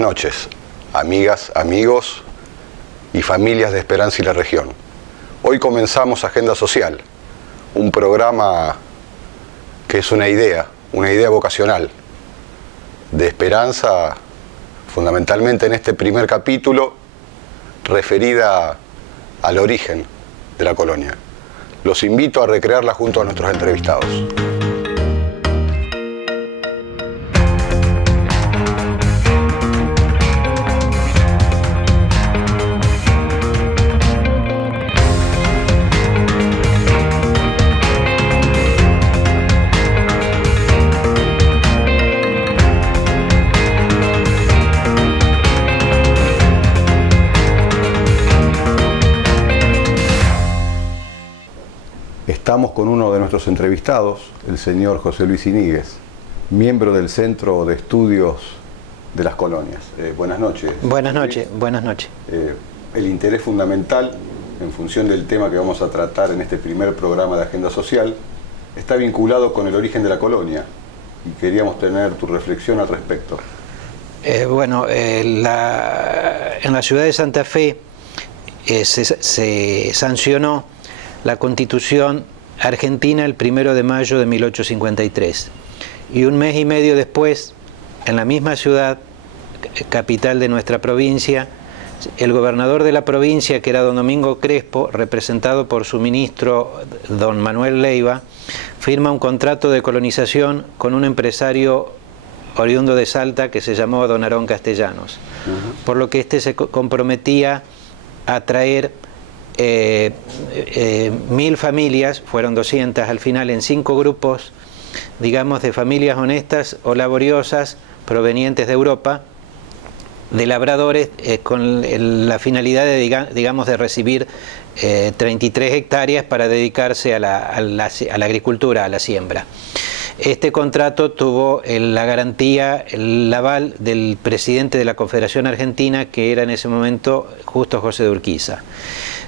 Buenas noches, amigas, amigos y familias de Esperanza y la región. Hoy comenzamos Agenda Social, un programa que es una idea vocacional de esperanza, fundamentalmente en este primer capítulo, referida al origen de la colonia. Los invito a recrearla junto a nuestros entrevistados. Estamos con uno de nuestros entrevistados, el señor José Luis Iníguez, miembro del Centro de Estudios de las Colonias. Buenas noches. Buenas noches, buenas noches. El interés fundamental, en función del tema que vamos a tratar en este primer programa de Agenda Social, está vinculado con el origen de la colonia y queríamos tener tu reflexión al respecto. En la ciudad de Santa Fe se sancionó la Constitución argentina el 1 de mayo de 1853 y un mes y medio después, en la misma ciudad, capital de nuestra provincia, el gobernador de la provincia, que era don Domingo Crespo, representado por su ministro don Manuel Leiva, firma un contrato de colonización con un empresario oriundo de Salta que se llamó don Aarón Castellanos, por lo que este se comprometía a traer 1000 familias, fueron 200 al final, en 5 grupos, digamos, de familias honestas o laboriosas provenientes de Europa, de labradores, con la finalidad de, digamos, de recibir 33 hectáreas para dedicarse a la agricultura, a la siembra. Este contrato tuvo la garantía, el aval del presidente de la Confederación Argentina, que era en ese momento Justo José de Urquiza.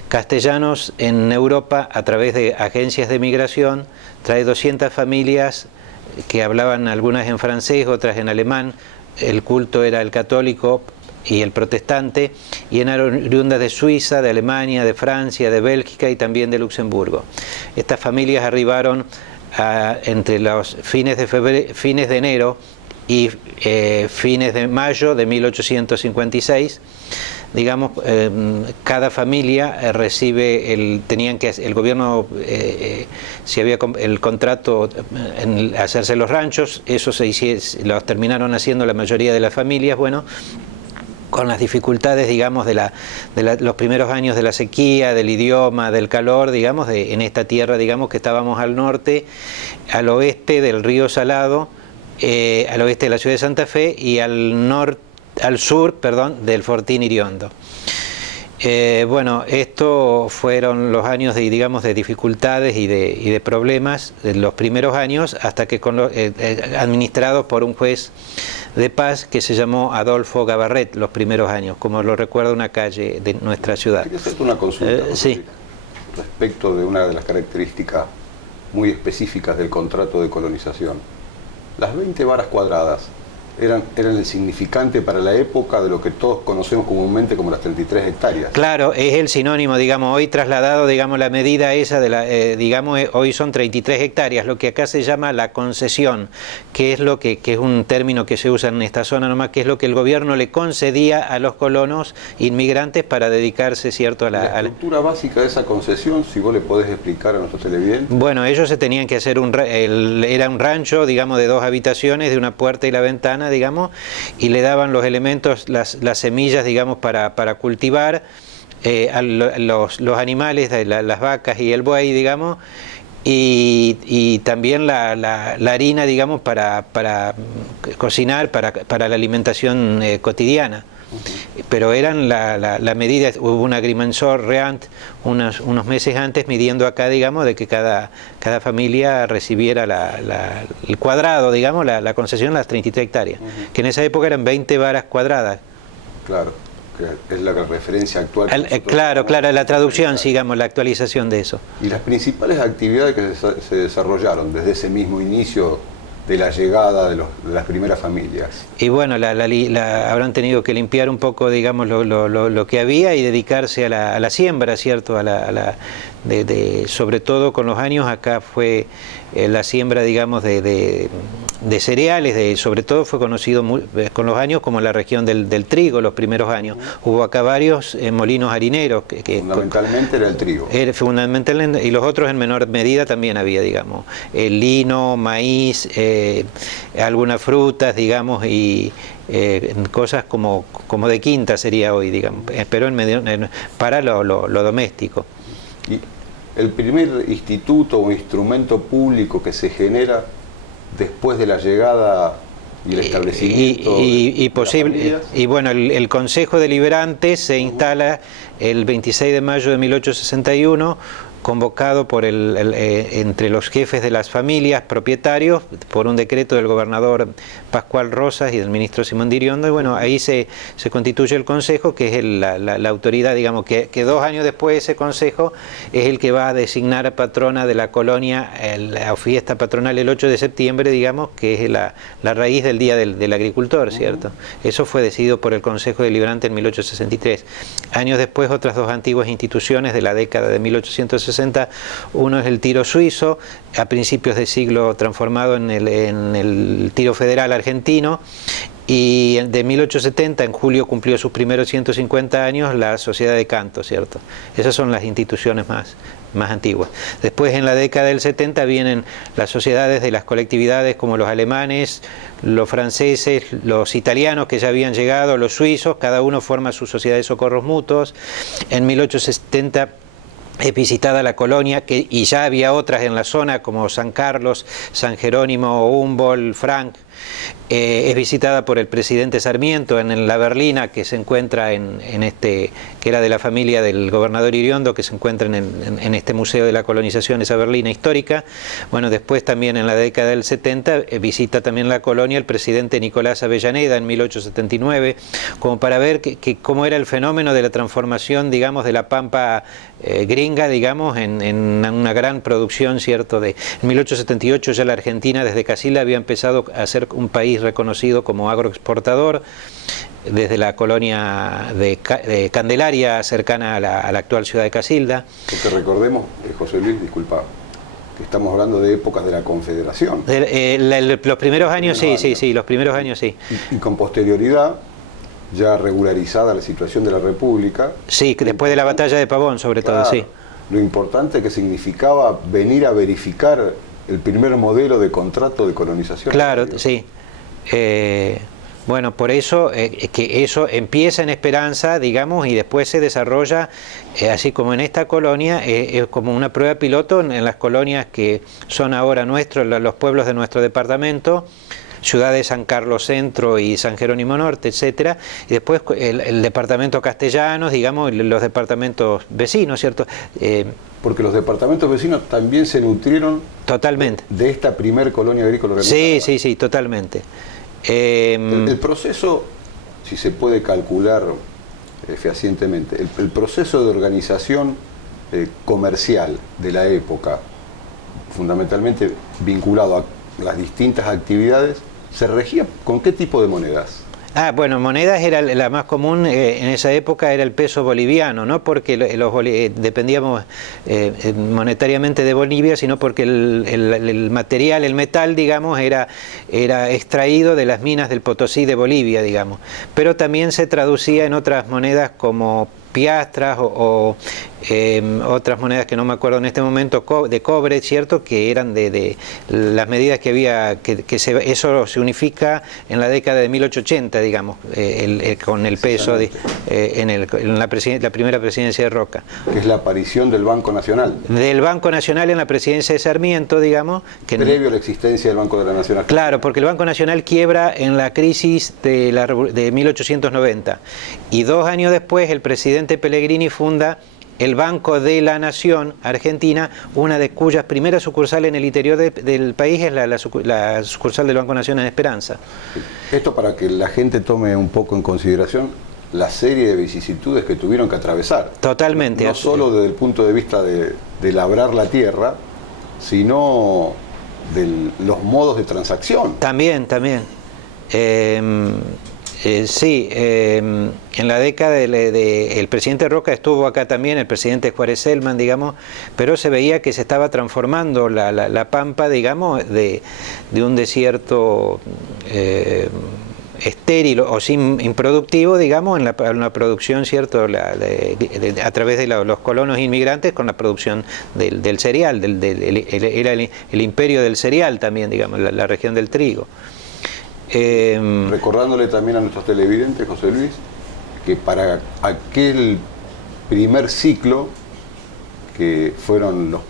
Castellanos en Europa, a través de agencias de migración, trae 200 familias que hablaban algunas en francés, otras en alemán. El culto era el católico y el protestante, y eran oriundas de Suiza, de Alemania, de Francia, de Bélgica y también de Luxemburgo. Estas familias arribaron entre los fines de enero y fines de mayo de 1856. Digamos, cada familia recibe el gobierno, si había el contrato en hacerse los ranchos, eso los terminaron haciendo la mayoría de las familias, bueno, con las dificultades, digamos, de los primeros años de la sequía, del idioma, del calor, digamos, en esta tierra, digamos, que estábamos al norte, al oeste del río Salado, al oeste de la ciudad de Santa Fe y al sur, del Fortín Iriondo. Esto fueron los años de dificultades y de problemas, de los primeros años, hasta que administrados por un juez de paz que se llamó Adolfo Gabarret, los primeros años, como lo recuerda una calle de nuestra ciudad. Quería hacerte una consulta sí. Respecto de una de las características muy específicas del contrato de colonización. Las 20 varas cuadradas eran el significante para la época de lo que todos conocemos comúnmente como las 33 hectáreas. Claro, es el sinónimo, digamos, hoy trasladado, digamos, la medida esa digamos, hoy son 33 hectáreas, lo que acá se llama la concesión, que es un término que se usa en esta zona nomás, que es lo que el gobierno le concedía a los colonos inmigrantes para dedicarse, ¿cierto?, la estructura básica de esa concesión, si vos le podés explicar a nuestros televidentes. Bueno, ellos se tenían que hacer era un rancho, digamos, de 2 habitaciones, de una puerta y la ventana, digamos, y le daban los elementos, las semillas, digamos, para cultivar a los animales, las vacas y el buey, digamos, y también la harina, digamos, para cocinar, para la alimentación cotidiana. Pero eran la medida, hubo un agrimensor reant unos meses antes midiendo acá, digamos, de que cada familia recibiera el cuadrado, digamos, la concesión, las 33 hectáreas, que en esa época eran 20 varas cuadradas. Claro, que es la referencia actual. Claro, la traducción, digamos, la actualización de eso. Y las principales actividades que se desarrollaron desde ese mismo inicio de la llegada de las primeras familias? Y bueno, habrán tenido que limpiar un poco, digamos, lo que había y dedicarse a la siembra, ¿cierto? Sobre todo con los años, acá fue la siembra, digamos, de cereales, sobre todo fue conocido con los años como la región del trigo, los primeros años. Hubo acá varios molinos harineros. Fundamentalmente era el trigo. Fundamentalmente, y los otros en menor medida también había, digamos, lino, maíz, algunas frutas, digamos, y cosas como de quinta sería hoy, digamos, pero para lo doméstico. Y el primer instituto o instrumento público que se genera después de la llegada y el establecimiento y bueno, el Consejo Deliberante se instala el 26 de mayo de 1861, convocado por entre los jefes de las familias propietarios por un decreto del gobernador Pascual Rosas y del ministro Simón de Iriondo, y bueno, ahí se constituye el consejo, que es la autoridad, digamos, que 2 años después ese consejo es el que va a designar patrona de la colonia, la fiesta patronal el 8 de septiembre, digamos, que es la raíz del Día del Agricultor, ¿cierto? Eso fue decidido por el Consejo Deliberante en 1863. Años después, otras 2 antiguas instituciones de la década de 1860, uno es el tiro suizo, a principios de siglo transformado en el tiro federal argentino, y de 1870, en julio, cumplió sus primeros 150 años la Sociedad de Canto, ¿cierto? Esas son las instituciones más antiguas. Después, en la década del 70, vienen las sociedades de las colectividades como los alemanes, los franceses, los italianos que ya habían llegado, los suizos, cada uno forma su sociedad de socorros mutuos. En 1870 es visitada la colonia, y ya había otras en la zona como San Carlos, San Jerónimo, Humboldt, Frank. Es visitada por el presidente Sarmiento en la Berlina, que se encuentra que era de la familia del gobernador Iriondo, que se encuentra en este Museo de la Colonización, esa Berlina histórica. Bueno, después también en la década del 70 visita también la colonia el presidente Nicolás Avellaneda en 1879, como para ver cómo era el fenómeno de la transformación, digamos, de la pampa gringa, digamos, en una gran producción, ¿cierto? En 1878 ya la Argentina, desde Casilda, había empezado a ser un país reconocido como agroexportador, desde la colonia de Candelaria, cercana a la actual ciudad de Casilda. Porque recordemos, José Luis, disculpa, que estamos hablando de épocas de la Confederación. Los primeros años, sí, los primeros años sí. Y con posterioridad, ya regularizada la situación de la República. Sí, después de la batalla de Pavón, sobre todo, sí. Lo importante que significaba venir a verificar el primer modelo de contrato de colonización. Claro, sí. Bueno, por eso que eso empieza en Esperanza, digamos, y después se desarrolla, así como en esta colonia, como una prueba piloto en las colonias que son ahora los pueblos de nuestro departamento, ciudades de San Carlos Centro y San Jerónimo Norte, etcétera, y después el departamento Castellanos, digamos, los departamentos vecinos, ¿cierto? Porque los departamentos vecinos también se nutrieron totalmente de esta primer colonia agrícola organizada. Sí, totalmente. El proceso, si se puede calcular fehacientemente, el proceso de organización comercial de la época, fundamentalmente vinculado a las distintas actividades, ¿se regía con qué tipo de monedas? Bueno, monedas era la más común en esa época, era el peso boliviano, no porque dependíamos monetariamente de Bolivia, sino porque el material, el metal, digamos, era extraído de las minas del Potosí de Bolivia, digamos. Pero también se traducía en otras monedas como piastras o otras monedas que no me acuerdo en este momento, de cobre, ¿cierto? Que eran de las medidas que había, eso se unifica en la década de 1880, digamos, con el peso en la primera presidencia de Roca. Que es la aparición del Banco Nacional. Del Banco Nacional en la presidencia de Sarmiento, digamos. Previo a la existencia del Banco de la Nación. Claro, porque el Banco Nacional quiebra en la crisis de 1890. Y 2 años después el presidente Pellegrini funda el Banco de la Nación Argentina, una de cuyas primeras sucursales en el interior del país es la sucursal del Banco Nación en Esperanza. Esto para que la gente tome un poco en consideración la serie de vicisitudes que tuvieron que atravesar. Totalmente. No solo desde el punto de vista de labrar la tierra, sino los modos de transacción. También. Sí, en la década el presidente Roca estuvo acá también, el presidente Juárez Celman, digamos, pero se veía que se estaba transformando la Pampa, digamos, de un desierto estéril o improductivo, digamos, en la producción, ¿cierto? A través de los colonos inmigrantes con la producción del cereal, era el imperio del cereal también, digamos, la región del trigo. Recordándole también a nuestros televidentes, José Luis, que para aquel primer ciclo, que fueron los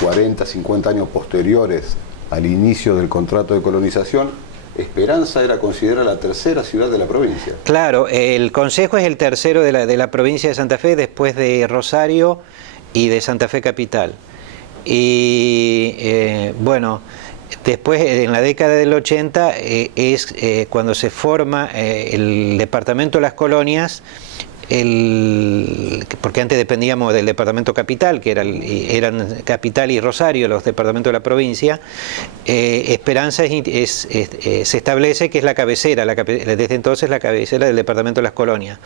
40, 50 años posteriores al inicio del contrato de colonización, Esperanza era considerada la tercera ciudad de la provincia. Claro, el Consejo es el tercero de la provincia de Santa Fe, después de Rosario y de Santa Fe Capital. Y bueno, después, en la década del 80, es cuando se forma el Departamento de las Colonias, porque antes dependíamos del Departamento Capital, que eran Capital y Rosario los departamentos de la provincia. Esperanza se establece que es la cabecera, desde entonces la cabecera del Departamento de las Colonias.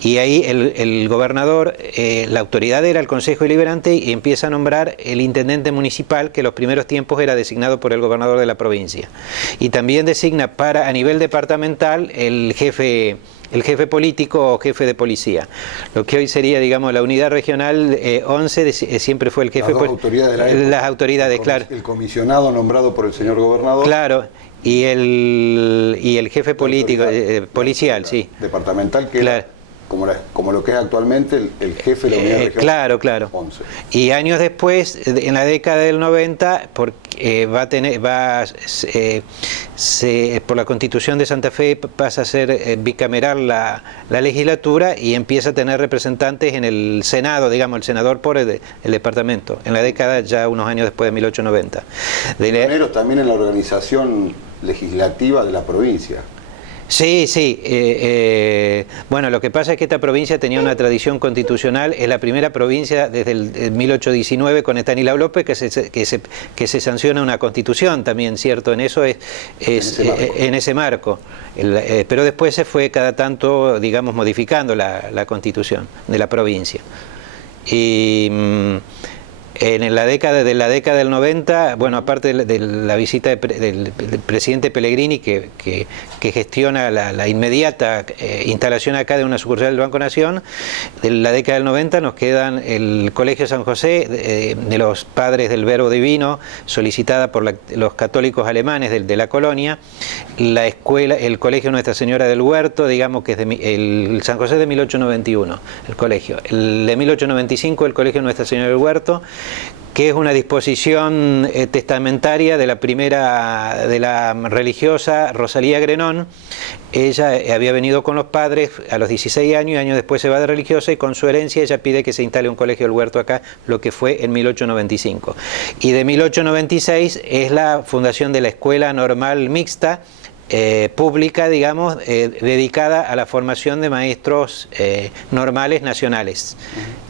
Y ahí el gobernador, la autoridad era el Consejo Deliberante, y empieza a nombrar el intendente municipal, que en los primeros tiempos era designado por el gobernador de la provincia. Y también designa a nivel departamental el jefe político o jefe de policía. Lo que hoy sería, digamos, la unidad regional 11, siempre fue el jefe. Las autoridades, claro. El comisionado nombrado por el señor gobernador. Claro, y el jefe político, policial, sí. Departamental, que claro. Era como lo que es actualmente el jefe de la unidad regional. Claro. 11. Y años después, en la década del 90, por la Constitución de Santa Fe pasa a ser bicameral la legislatura, y empieza a tener representantes en el Senado, digamos, el senador por el departamento, en la década ya unos años después de 1890. Pioneros también en la organización legislativa de la provincia. Sí. Bueno, lo que pasa es que esta provincia tenía una tradición constitucional. Es la primera provincia desde el 1819 con Estanislao López que se sanciona una constitución también, ¿cierto? En eso en ese marco. Pero después se fue cada tanto, digamos, modificando la constitución de la provincia. Y en la década del 90, bueno, aparte de la visita del presidente Pellegrini, que gestiona la inmediata instalación acá de una sucursal del Banco Nación, de la década del 90 nos quedan el Colegio San José, de los Padres del Verbo Divino, solicitada por los católicos alemanes de la colonia, la escuela, el Colegio Nuestra Señora del Huerto, digamos que es el San José de 1891, el colegio. El de 1895, el Colegio Nuestra Señora del Huerto, que es una disposición testamentaria de la religiosa Rosalía Grenón. Ella había venido con los padres a los 16 años, y años después se va de religiosa, y con su herencia ella pide que se instale un colegio del Huerto acá, lo que fue en 1895. Y de 1896 es la fundación de la Escuela Normal Mixta, pública, digamos, dedicada a la formación de maestros normales nacionales.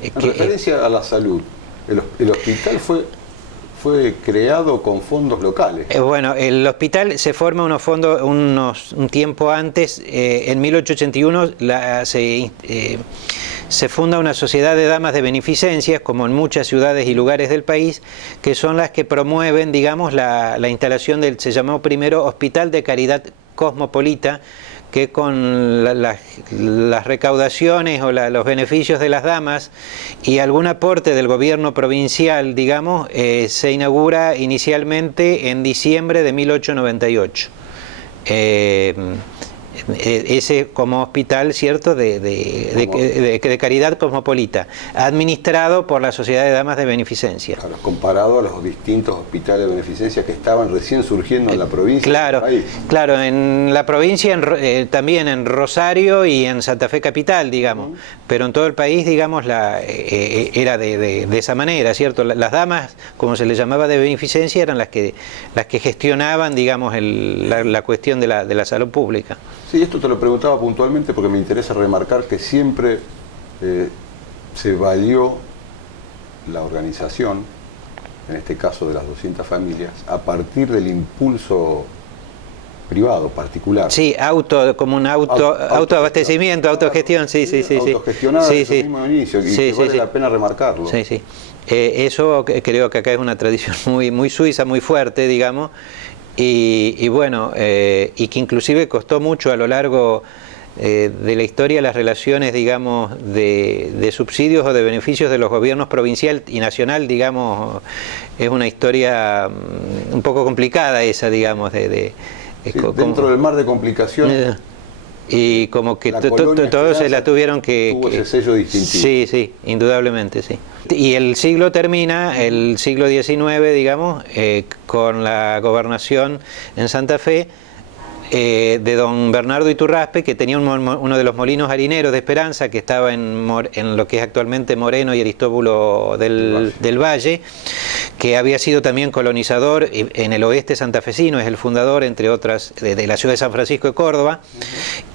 En referencia a la salud, el hospital fue creado con fondos locales. Bueno, el hospital se forma un tiempo antes, en 1881 se funda una sociedad de damas de beneficencias, como en muchas ciudades y lugares del país, que son las que promueven, digamos, la instalación se llamó primero Hospital de Caridad Cosmopolita, que con las recaudaciones o los beneficios de las damas y algún aporte del gobierno provincial, digamos, se inaugura inicialmente en diciembre de 1898. Ese como hospital, ¿cierto?, de caridad cosmopolita, administrado por la Sociedad de Damas de Beneficencia. Claro, comparado a los distintos hospitales de beneficencia que estaban recién surgiendo en la provincia. Claro, en la provincia, también en Rosario y en Santa Fe Capital, digamos, pero en todo el país, digamos, era de esa manera, ¿cierto? Las damas, como se les llamaba, de beneficencia, eran las que gestionaban, digamos, la cuestión de la salud pública. Sí, esto te lo preguntaba puntualmente porque me interesa remarcar que siempre se valió la organización en este caso de las 200 familias, a partir del impulso privado, particular. Sí, como un autoabastecimiento, autogestión, sí. Autogestionada sí, desde el mismo inicio, y que vale la pena remarcarlo. Sí. Eso creo que acá es una tradición muy suiza, muy fuerte, digamos, y bueno, y que inclusive costó mucho a lo largo de la historia las relaciones, digamos, de subsidios o de beneficios de los gobiernos provincial y nacional, digamos, es una historia un poco complicada esa, digamos, dentro del mar de complicaciones. Y como que todos se la tuvieron que... Tuvo ese sello distintivo. Sí, indudablemente, sí. Y el siglo termina, el siglo XIX, digamos, con la gobernación en Santa Fe de don Bernardo Iturraspe, que tenía uno de los molinos harineros de Esperanza, que estaba en lo que es actualmente Moreno y Aristóbulo del Valle, que había sido también colonizador en el oeste santafesino, es el fundador, entre otras, de la ciudad de San Francisco de Córdoba,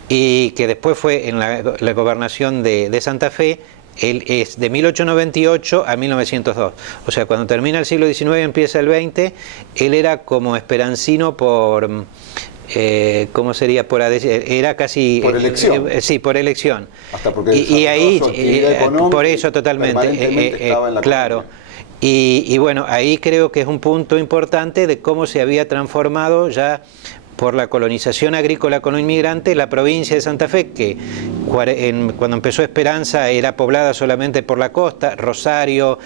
y que después fue en la gobernación de Santa Fe. Él es de 1898 a 1902, o sea, cuando termina el siglo XIX y empieza el XX, él era como esperancino por... ¿cómo sería? Era casi... Por elección. Sí, por elección. Hasta porque y ahí, por eso totalmente, estaba en la claro. Y bueno, ahí creo que es un punto importante de cómo se había transformado ya por la colonización agrícola con inmigrante la provincia de Santa Fe, que cuando empezó Esperanza era poblada solamente por la costa, Rosario,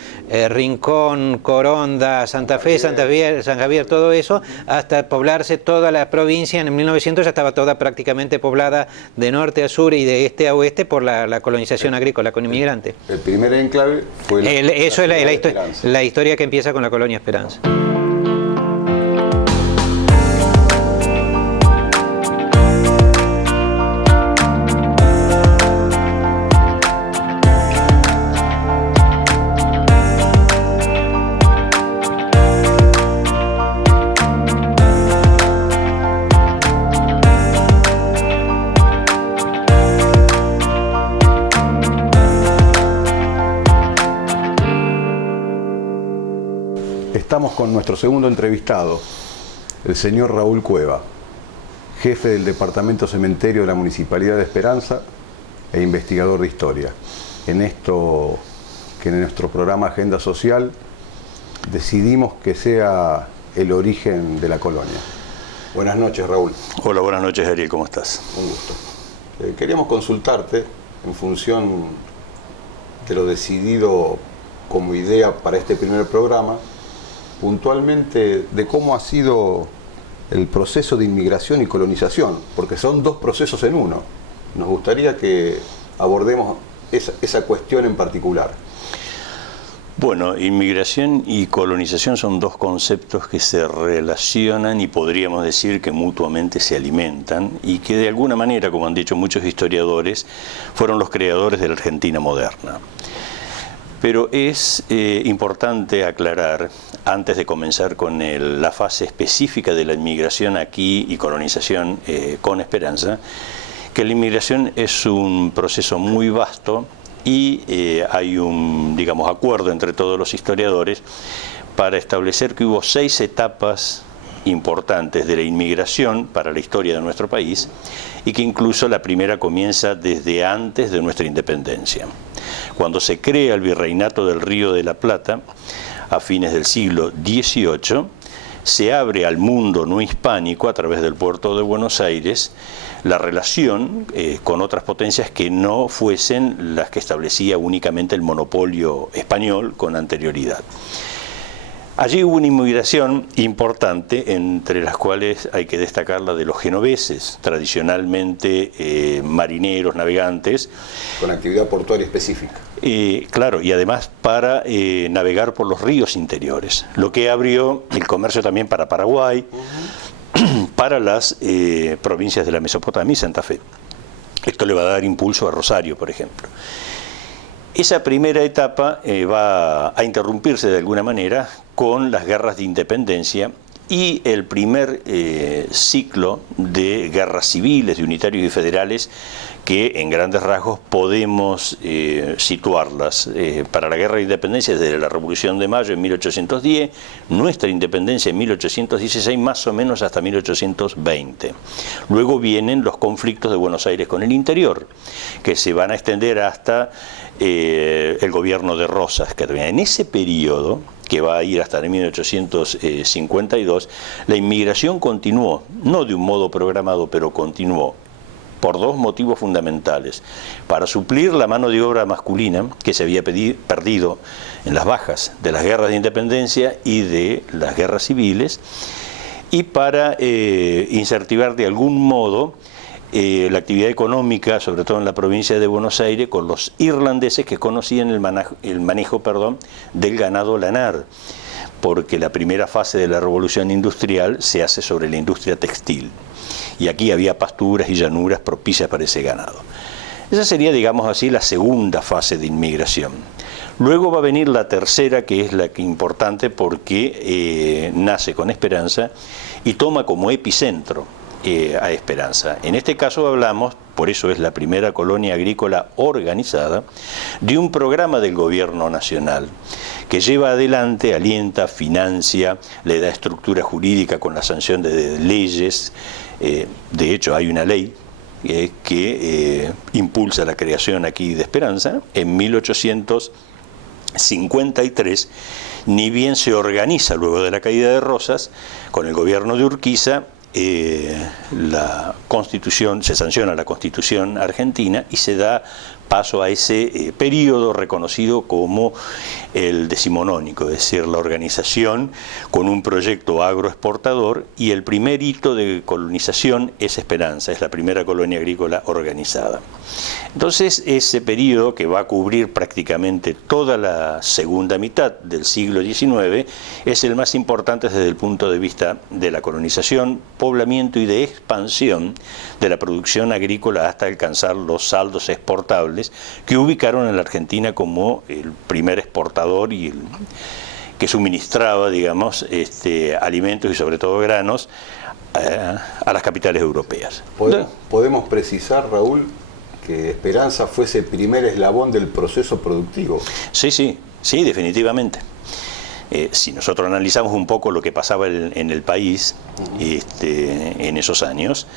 Rincón, Coronda, Santa Fe, San Javier, todo eso, hasta poblarse toda la provincia. En 1900 ya estaba toda prácticamente poblada de norte a sur y de este a oeste por la colonización agrícola con inmigrante. El primer enclave fue la historia que empieza con la colonia Esperanza. Estamos con nuestro segundo entrevistado, el señor Raúl Cueva, jefe del Departamento Cementerio de la Municipalidad de Esperanza e investigador de historia. En esto que en nuestro programa Agenda Social decidimos que sea el origen de la colonia. Buenas noches, Raúl. Hola, buenas noches, Ariel, ¿cómo estás? Un gusto. Queríamos consultarte en función de lo decidido como idea para este primer programa, puntualmente de cómo ha sido el proceso de inmigración y colonización, porque son dos procesos en uno. Nos gustaría que abordemos esa cuestión en particular. Bueno, inmigración y colonización son dos conceptos que se relacionan y podríamos decir que mutuamente se alimentan y que de alguna manera, como han dicho muchos historiadores, fueron los creadores de la Argentina moderna. Pero es importante aclarar, antes de comenzar con la fase específica de la inmigración aquí y colonización con Esperanza, que la inmigración es un proceso muy vasto y hay un, digamos, acuerdo entre todos los historiadores para establecer que hubo 6 etapas importantes de la inmigración para la historia de nuestro país y que incluso la primera comienza desde antes de nuestra independencia. Cuando se crea el Virreinato del Río de la Plata, a fines del siglo XVIII, se abre al mundo no hispánico a través del puerto de Buenos Aires la relación con otras potencias que no fuesen las que establecía únicamente el monopolio español con anterioridad. Allí hubo una inmigración importante, entre las cuales hay que destacar la de los genoveses, tradicionalmente marineros, navegantes. Con actividad portuaria específica. Claro, y además para navegar por los ríos interiores, lo que abrió el comercio también para Paraguay, para las provincias de la Mesopotamia y Santa Fe. Esto le va a dar impulso a Rosario, por ejemplo. Esa primera etapa va a interrumpirse de alguna manera con las guerras de independencia y el primer ciclo de guerras civiles, de unitarios y federales, que en grandes rasgos podemos situarlas. Para la guerra de independencia desde la Revolución de Mayo en 1810, nuestra independencia en 1816, más o menos hasta 1820. Luego vienen los conflictos de Buenos Aires con el interior, que se van a extender hasta el gobierno de Rosas, que termina. En ese periodo, que va a ir hasta el 1852, la inmigración continuó, no de un modo programado, pero continuó, por dos motivos fundamentales: para suplir la mano de obra masculina que se había perdido en las bajas de las guerras de independencia y de las guerras civiles, y para incentivar de algún modo la actividad económica, sobre todo en la provincia de Buenos Aires, con los irlandeses que conocían el manejo del ganado lanar, porque la primera fase de la revolución industrial se hace sobre la industria textil, y aquí había pasturas y llanuras propicias para ese ganado. Esa sería, digamos así, la segunda fase de inmigración. Luego va a venir la tercera, que es la que importante porque nace con Esperanza y toma como epicentro a Esperanza. En este caso hablamos, por eso es la primera colonia agrícola organizada, de un programa del gobierno nacional que lleva adelante, alienta, financia, le da estructura jurídica con la sanción de leyes. De hecho, hay una ley que impulsa la creación aquí de Esperanza. En 1853, ni bien se organiza luego de la caída de Rosas, con el gobierno de Urquiza, la Constitución, se sanciona la Constitución argentina y se da paso a ese periodo reconocido como el decimonónico, es decir, la organización con un proyecto agroexportador, y el primer hito de colonización es Esperanza, es la primera colonia agrícola organizada. Entonces, ese periodo, que va a cubrir prácticamente toda la segunda mitad del siglo XIX, es el más importante desde el punto de vista de la colonización, poblamiento y de expansión de la producción agrícola hasta alcanzar los saldos exportables que ubicaron a la Argentina como el primer exportador y que suministraba, digamos, alimentos y sobre todo granos a las capitales europeas. ¿Podemos precisar, Raúl, que Esperanza fue ese primer eslabón del proceso productivo? Sí, definitivamente. Si nosotros analizamos un poco lo que pasaba en el país en esos años,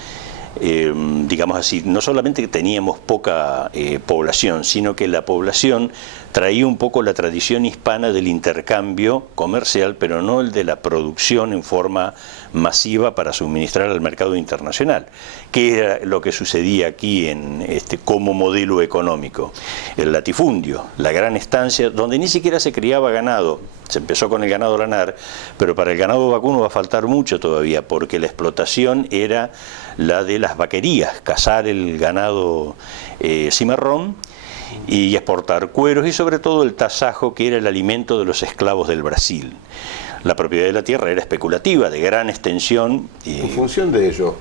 digamos así, no solamente que teníamos poca población, sino que la población traía un poco la tradición hispana del intercambio comercial, pero no el de la producción en forma masiva para suministrar al mercado internacional, que era lo que sucedía aquí como modelo económico. El latifundio, la gran estancia, donde ni siquiera se criaba ganado. Se empezó con el ganado lanar, pero para el ganado vacuno va a faltar mucho todavía, porque la explotación era la de las vaquerías, cazar el ganado cimarrón y exportar cueros, y sobre todo el tasajo, que era el alimento de los esclavos del Brasil. La propiedad de la tierra era especulativa, de gran extensión. En función de ello,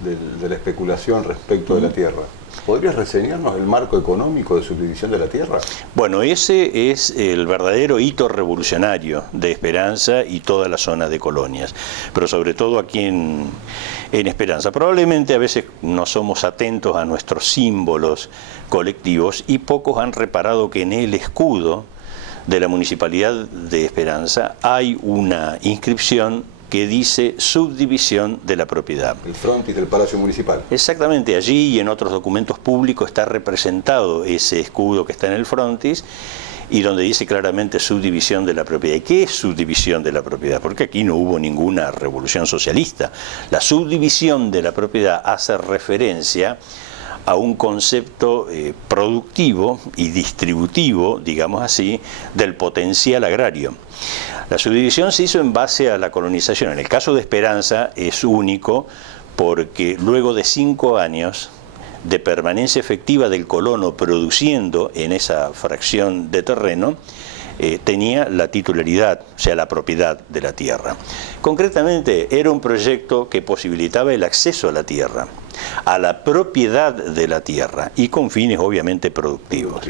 de la especulación respecto de la tierra, ¿podrías reseñarnos el marco económico de subdivisión de la tierra? Bueno, ese es el verdadero hito revolucionario de Esperanza y toda la zona de colonias, pero sobre todo aquí en Esperanza. Probablemente a veces no somos atentos a nuestros símbolos colectivos y pocos han reparado que en el escudo de la Municipalidad de Esperanza hay una inscripción que dice subdivisión de la propiedad. El frontis del Palacio Municipal. Exactamente, allí y en otros documentos públicos está representado ese escudo que está en el frontis, y donde dice claramente subdivisión de la propiedad. ¿Y qué es subdivisión de la propiedad? Porque aquí no hubo ninguna revolución socialista. La subdivisión de la propiedad hace referencia a un concepto productivo y distributivo, digamos así, del potencial agrario. La subdivisión se hizo en base a la colonización. En el caso de Esperanza es único porque luego de 5 años de permanencia efectiva del colono produciendo en esa fracción de terreno, tenía la titularidad, o sea, la propiedad de la tierra. Concretamente, era un proyecto que posibilitaba el acceso a la tierra. a la propiedad de la tierra y con fines obviamente productivos.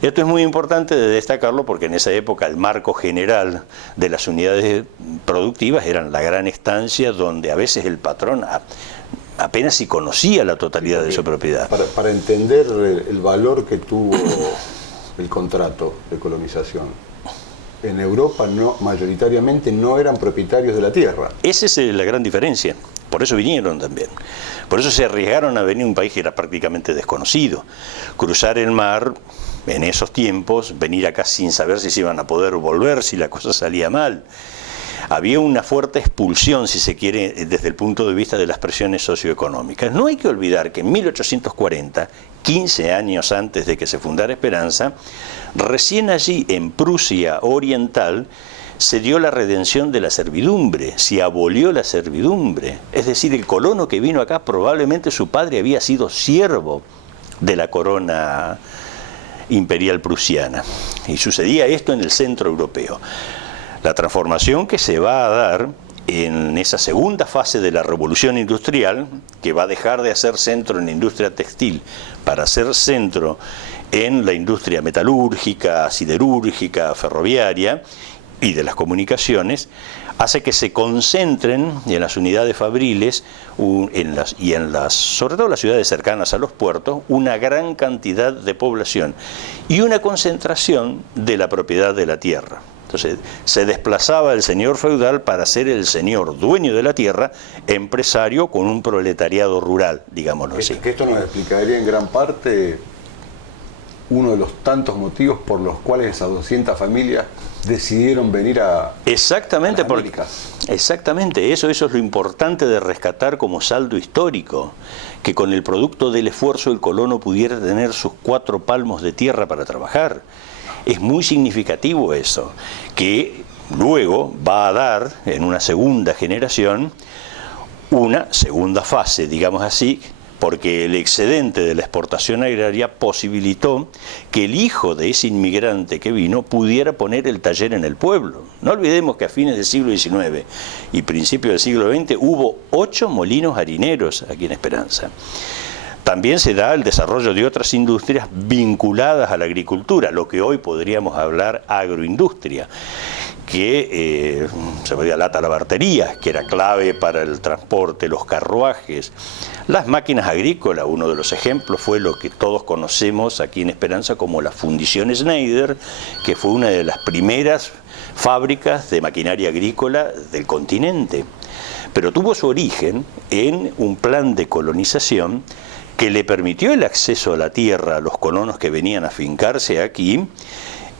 Esto es muy importante de destacarlo porque en esa época el marco general de las unidades productivas eran la gran estancia donde a veces el patrón apenas si conocía la totalidad de su propiedad. Para entender el valor que tuvo el contrato de colonización, en Europa mayoritariamente no eran propietarios de la tierra. Esa es la gran diferencia. Por eso vinieron también. Por eso se arriesgaron a venir a un país que era prácticamente desconocido. Cruzar el mar en esos tiempos, venir acá sin saber si se iban a poder volver, si la cosa salía mal. Había una fuerte expulsión, si se quiere, desde el punto de vista de las presiones socioeconómicas. No hay que olvidar que en 1840, 15 años antes de que se fundara Esperanza, recién allí en Prusia Oriental se dio la redención de la servidumbre, se abolió la servidumbre. Es decir, el colono que vino acá, probablemente su padre había sido siervo de la corona imperial prusiana. Y sucedía esto en el centro europeo. La transformación que se va a dar en esa segunda fase de la revolución industrial, que va a dejar de hacer centro en la industria textil para hacer centro en la industria metalúrgica, siderúrgica, ferroviaria y de las comunicaciones, hace que se concentren en las unidades fabriles sobre todo las ciudades cercanas a los puertos, una gran cantidad de población y una concentración de la propiedad de la tierra. Entonces, se desplazaba el señor feudal para ser el señor dueño de la tierra, empresario con un proletariado rural, digámoslo así. Que esto nos explicaría en gran parte uno de los tantos motivos por los cuales esas 200 familias decidieron venir a Exactamente, las Américas. Exactamente, eso es lo importante de rescatar como saldo histórico, que con el producto del esfuerzo el colono pudiera tener sus 4 palmos de tierra para trabajar. Es muy significativo eso, que luego va a dar en una segunda generación una segunda fase, digamos así, porque el excedente de la exportación agraria posibilitó que el hijo de ese inmigrante que vino pudiera poner el taller en el pueblo. No olvidemos que a fines del siglo XIX y principios del siglo XX hubo 8 molinos harineros aquí en Esperanza. También se da el desarrollo de otras industrias vinculadas a la agricultura, lo que hoy podríamos hablar agroindustria, que se podía la talabartería, que era clave para el transporte, los carruajes, las máquinas agrícolas. Uno de los ejemplos fue lo que todos conocemos aquí en Esperanza como la Fundición Schneider, que fue una de las primeras fábricas de maquinaria agrícola del continente. Pero tuvo su origen en un plan de colonización que le permitió el acceso a la tierra a los colonos que venían a afincarse aquí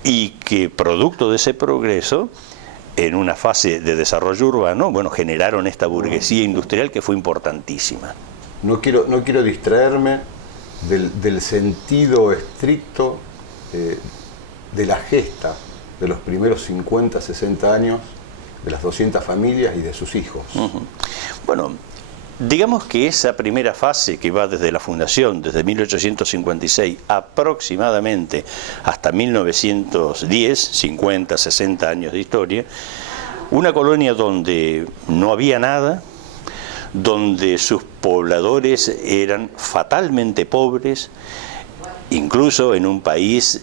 y que producto de ese progreso, en una fase de desarrollo urbano, bueno, generaron esta burguesía industrial que fue importantísima. No quiero distraerme del sentido estricto de la gesta de los primeros 50, 60 años de las 200 familias y de sus hijos. Bueno, digamos que esa primera fase que va desde la fundación, desde 1856 aproximadamente hasta 1910, 50, 60 años de historia, una colonia donde no había nada, donde sus pobladores eran fatalmente pobres, incluso en un país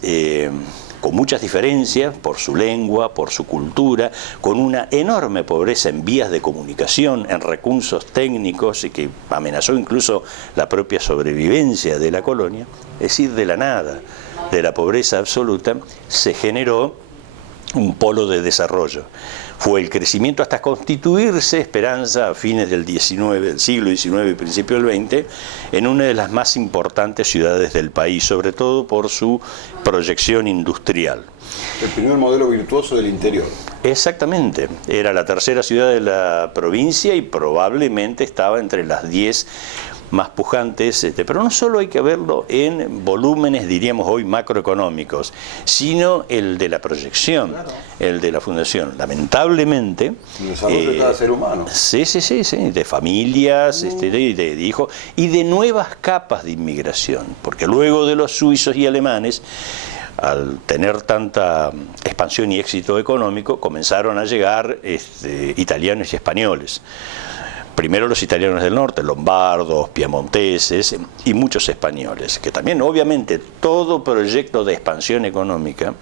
con muchas diferencias por su lengua, por su cultura, con una enorme pobreza en vías de comunicación, en recursos técnicos y que amenazó incluso la propia sobrevivencia de la colonia. Es decir, de la nada, de la pobreza absoluta, se generó un polo de desarrollo. Fue el crecimiento hasta constituirse Esperanza a fines del siglo XIX y principio del XX en una de las más importantes ciudades del país, sobre todo por su proyección industrial. El primer modelo virtuoso del interior. Exactamente, era la tercera ciudad de la provincia y probablemente estaba entre las 10 más pujantes, pero no solo hay que verlo en volúmenes, diríamos hoy, macroeconómicos, sino el de la proyección, el de la fundación. Lamentablemente... El desarrollo de cada ser humano. Sí, de familias, de hijos, y de nuevas capas de inmigración, porque luego de los suizos y alemanes, al tener tanta expansión y éxito económico, comenzaron a llegar italianos y españoles. primero los italianos del norte, lombardos, piamonteses y muchos españoles, que también obviamente todo proyecto de expansión económica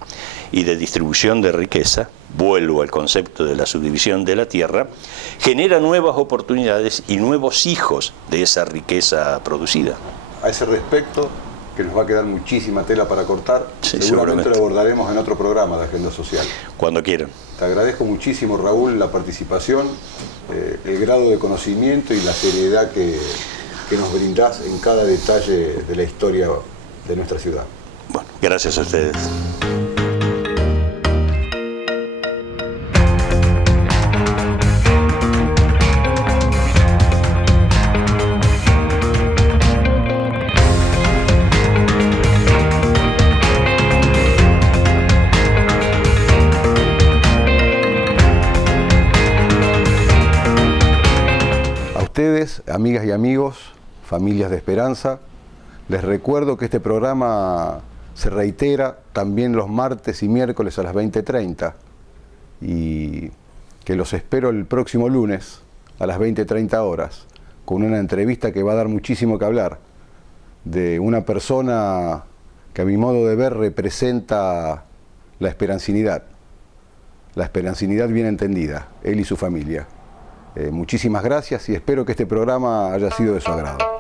y de distribución de riqueza, vuelvo al concepto de la subdivisión de la tierra, genera nuevas oportunidades y nuevos hijos de esa riqueza producida. A ese respecto, que nos va a quedar muchísima tela para cortar, Sí, seguramente lo abordaremos en otro programa de Agenda Social. Cuando quieran. Te agradezco muchísimo, Raúl, la participación, el grado de conocimiento y la seriedad que nos brindás en cada detalle de la historia de nuestra ciudad. Bueno, gracias a ustedes. Ustedes, amigas y amigos, familias de esperanza, les recuerdo que este programa se reitera también los martes y miércoles a las 20:30 y que los espero el próximo lunes a las 20:30 horas con una entrevista que va a dar muchísimo que hablar de una persona que a mi modo de ver representa la esperancinidad bien entendida, él y su familia. Muchísimas gracias y espero que este programa haya sido de su agrado.